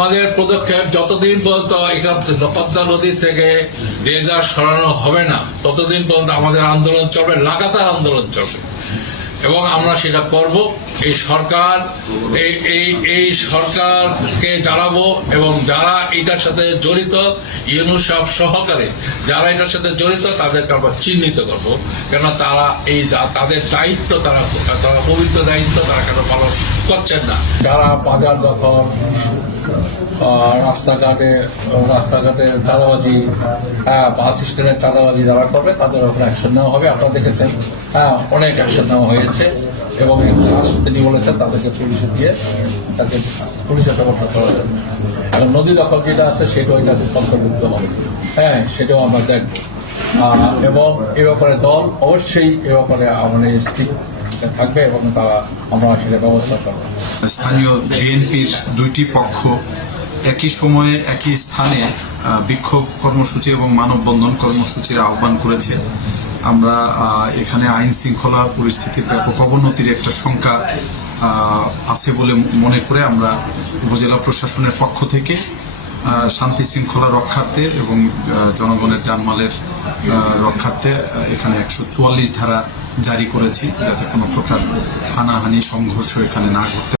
আমাদের পদক্ষেপ যতদিন পর্যন্ত এখান পদ্মা নদী থেকে ড্রেজার সরানো হবে না ততদিন পর্যন্ত আমাদের আন্দোলন চলবে, লাগাতার আন্দোলন চলবে এবং আমরা সেটা করব। এই সরকার এই সরকারকে জানাবো এবং যারা এটার সাথে জড়িত ইউনূস সাহেব সহকারে যারা এটার সাথে জড়িত তাদেরকে আমরা চিহ্নিত করব, কেন তারা তাদের দায়িত্ব তারা পবিত্র দায়িত্ব তারা কেন পালন করছেন না। যারা বাজার দখল, রাস্তাঘাটে চাঁদাবাজি, বাস স্ট্যান্ডের চাঁদাবাজি যারা করবে তাদের উপর অ্যাকশন নেওয়া হবে। আপনারা দেখেছেন অনেক অ্যাকশন নেওয়া হয়েছে এবং তিনি বলেছেন তাদেরকে পুলিশে দিয়ে তাকে পুলিশের ব্যবস্থা করা যাবে। এখন নদী দখল যেটা আছে সেটাও এটাকে অন্তর্ভুক্ত হবে, সেটাও আমরা দেখব এবং এ ব্যাপারে দল অবশ্যই এ ব্যাপারে আমাদের স্থির থাকবে এবং আমরা সেটা ব্যবস্থা করব। স্থানীয় বিএনপির দুইটি পক্ষ একই সময়ে একই স্থানে বিক্ষোভ কর্মসূচি এবং মানববন্ধন কর্মসূচির আহ্বান করেছে। আমরা এখানে আইন শৃঙ্খলা পরিস্থিতির ব্যাপক অবনতির একটা শঙ্কা আছে বলে মনে করে আমরা উপজেলা প্রশাসনের পক্ষ থেকে শান্তি শৃঙ্খলা রক্ষার্থে এবং জনগণের জানমালের রক্ষার্থে এখানে 144 ধারা জারি করেছি, যাতে কোনো প্রকার হানাহানি সংঘর্ষ এখানে না ঘটতে